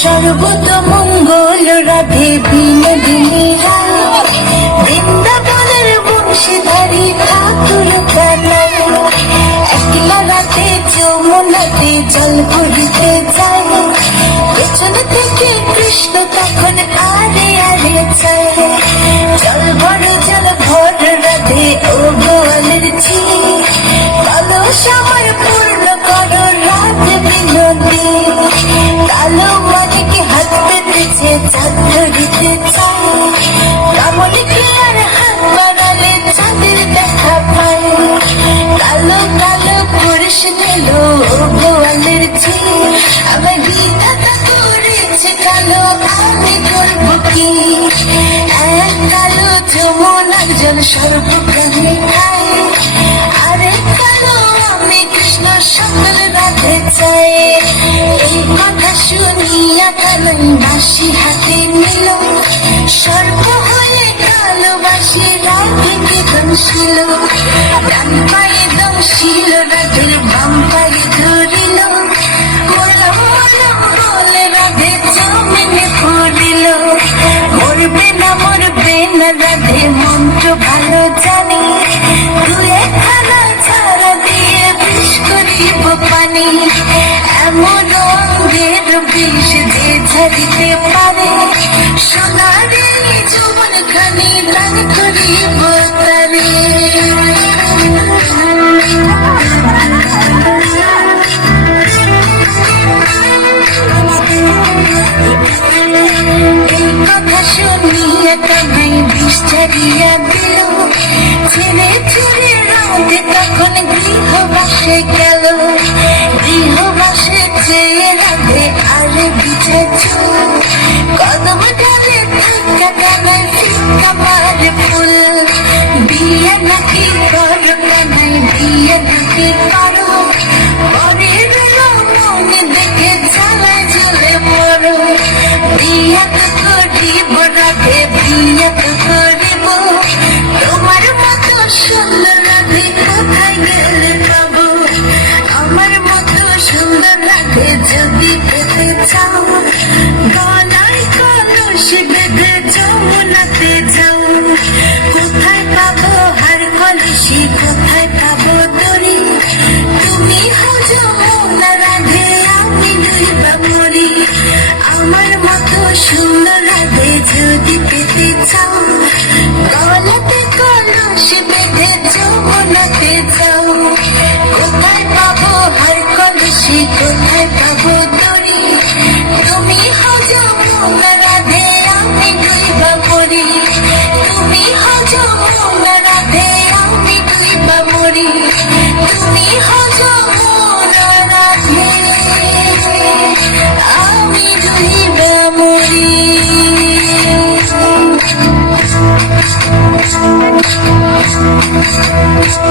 সর্বত মঙ্গল রাধে বিনোদিনী বৃন্দাবনের বংশীধারী ঠাকুর একলা রাতে যমুনাতে জল ভরিতে যায়। পেছন থেকে কৃষ্ণ তখন মানিকে হাত পেতেছে চাঁদ। ধরিতে আর দেখা বিধাতা করেছে কালো আমি করব কি? এক কালো যমুনার জল সর্বপ্রাণী কালাই বাসি হাতে নিল সর্ব হয়ে কালো বাসি রাধেকে দংশিল ডান পায়ে দংশিল রাধের বাম পায়ে ধরিল। বলম বলম বলে রাধে জমিনে পড়িল মরবে না, মরবে মন্ত্র ভালো জানি। দিয়ে বিষ করিব পানি। এমন অঙ্গের বিষ যে ঝরিতে পারে। সোনারে জীবন খানি দান করিব তারে এই কথা শুনিয়া কানাই বিষ ছাড়িয়া দিল। ছেড়ে ছেড়ে রাতে তখন গৃহবাসে গেল। বিছে কদম ডালে থাকা কানাই ফিকা মারে ফুল বিয়ে নাকি করো কানাই বিয়ে নাকি করো মতো যদি পেতে চাও গলাতে কলস বেঁধে যমুনাতে যাও কোথায় পাবো হার কলসি কোথায় পাবো দড়ি তুমি হও Thank you.